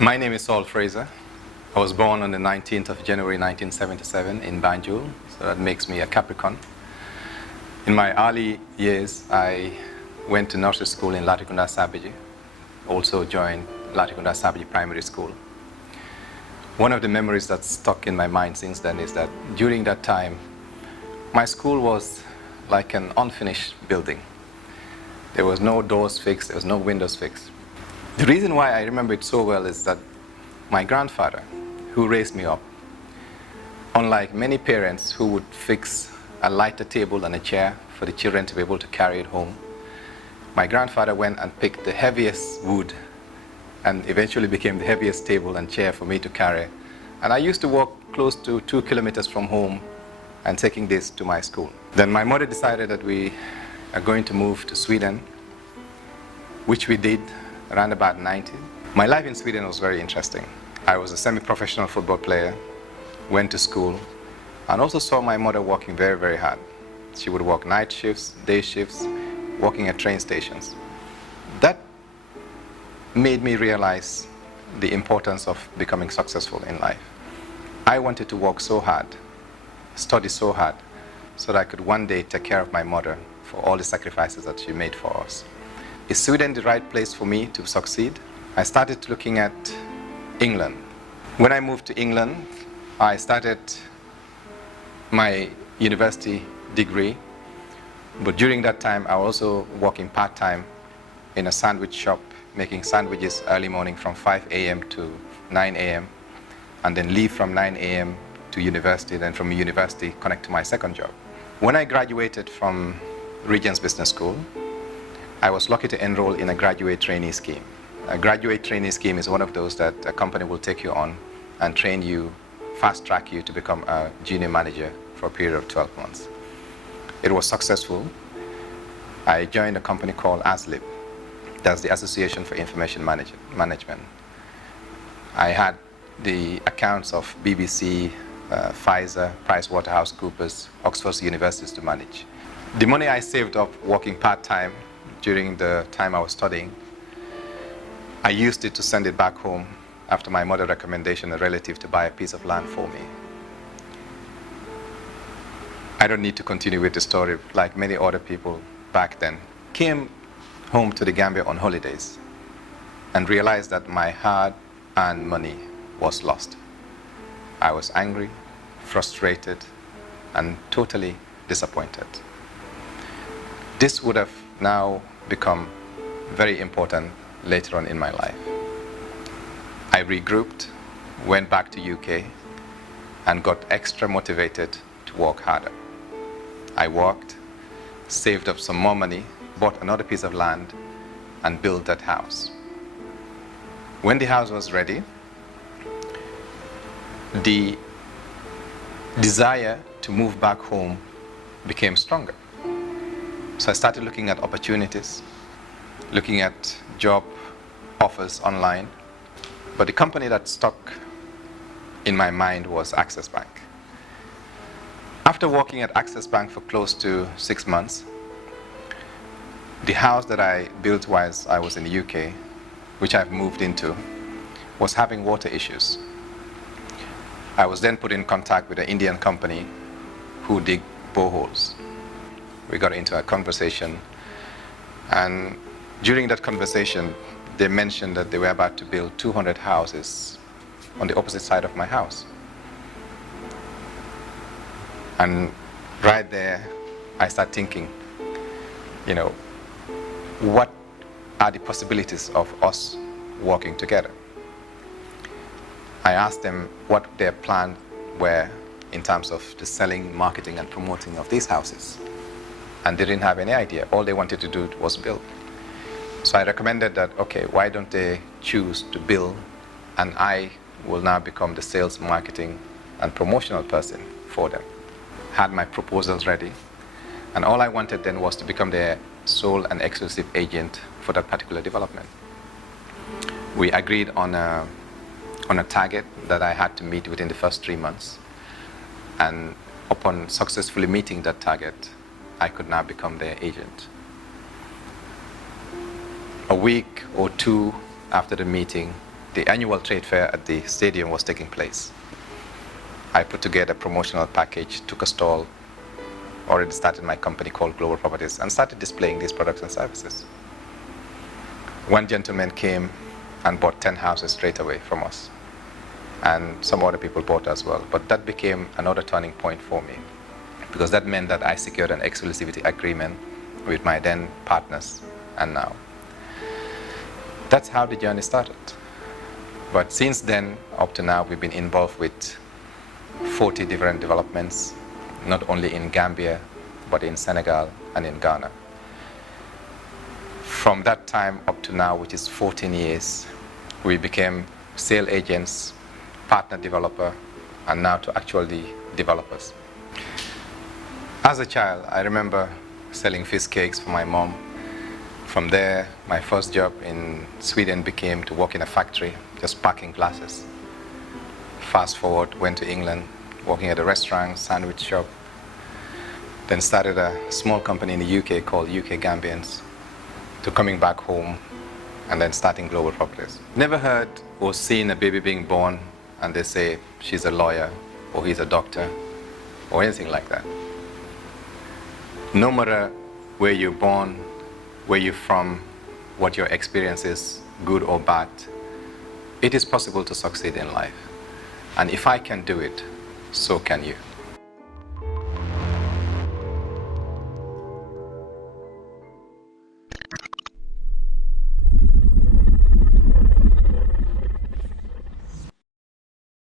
My name is Saul FRAZER. I was born on the 19th of January 1977 in Banjul, so that makes me a Capricorn. In my early years, I went to nursery school in Latrikunda Sabiji, also joined Latrikunda Sabiji Primary School. One of the memories that's stuck in my mind since then is that during that time, my school was like an unfinished building. There was no doors fixed, there was no windows fixed. The reason why I remember it so well is that my grandfather, who raised me up, unlike many parents who would fix a lighter table and a chair for the children to be able to carry it home, my grandfather went and picked the heaviest wood and eventually became the heaviest table and chair for me to carry. And I used to walk close to 2 kilometers from home and taking this to my school. Then my mother decided that we are going to move to Sweden, which we did around about 90. My life in Sweden was very interesting. I was a semi-professional football player, went to school, and also saw my mother working very, very hard. She would work night shifts, day shifts, working at train stations. That made me realize the importance of becoming successful in life. I wanted to work so hard, study so hard, so that I could one day take care of my mother for all the sacrifices that she made for us. Is Sweden the right place for me to succeed? I started looking at England. When I moved to England, I started my university degree, but during that time I was also working part-time in a sandwich shop, making sandwiches early morning from 5 a.m. to 9 a.m. and then leave from 9 a.m. to university, then from university connect to my second job. When I graduated from Regents Business School, I was lucky to enroll in a graduate trainee scheme. A graduate trainee scheme is one of those that a company will take you on and train you, fast track you to become a junior manager for a period of 12 months. It was successful. I joined a company called ASLIP. That's the Association for Information Management. I had the accounts of BBC, Pfizer, PricewaterhouseCoopers, Oxford universities to manage. The money I saved up working part-time during the time I was studying, I used it to send it back home after my mother recommendation a relative to buy a piece of land for me. I don't need to continue with the story. Like many other people back then, came home to the Gambia on holidays and realized that my hard-earned money was lost. I was angry, frustrated, and totally disappointed. This would have now become very important later on in my life. I regrouped, went back to UK, and got extra motivated to work harder. I worked, saved up some more money, bought another piece of land, and built that house. When the house was ready, the desire to move back home became stronger. So I started looking at opportunities, looking at job offers online. But the company that stuck in my mind was Access Bank. After working at Access Bank for close to 6 months, the house that I built whilst I was in the UK, which I've moved into, was having water issues. I was then put in contact with an Indian company who dig boreholes. We got into a conversation, and during that conversation, they mentioned that they were about to build 200 houses on the opposite side of my house. And right there, I started thinking, what are the possibilities of us working together? I asked them what their plans were in terms of the selling, marketing, and promoting of these houses. And they didn't have any idea. All they wanted to do was build. So I recommended that, okay, why don't they choose to build, and I will now become the sales, marketing, and promotional person for them. Had my proposals ready, and all I wanted then was to become their sole and exclusive agent for that particular development. We agreed on a target that I had to meet within the first 3 months, and upon successfully meeting that target, I could now become their agent. A week or two after the meeting, the annual trade fair at the stadium was taking place. I put together a promotional package, took a stall, already started my company called Global Properties, and started displaying these products and services. One gentleman came and bought 10 houses straight away from us. And some other people bought as well. But that became another turning point for me, because that meant that I secured an exclusivity agreement with my then partners, and now. That's how the journey started. But since then, up to now, we've been involved with 40 different developments, not only in Gambia, but in Senegal and in Ghana. From that time up to now, which is 14 years, we became sale agents, partner developer, and now to actually developers. As a child, I remember selling fish cakes for my mom. From there, my first job in Sweden became to work in a factory, just packing glasses. Fast forward, went to England, working at a restaurant, sandwich shop. Then started a small company in the UK called UK Gambians, to coming back home and then starting Global Properties. Never heard or seen a baby being born and they say she's a lawyer or he's a doctor or anything like that. No matter where you're born, where you're from, what your experience is, good or bad, it is possible to succeed in life. And if I can do it, so can you.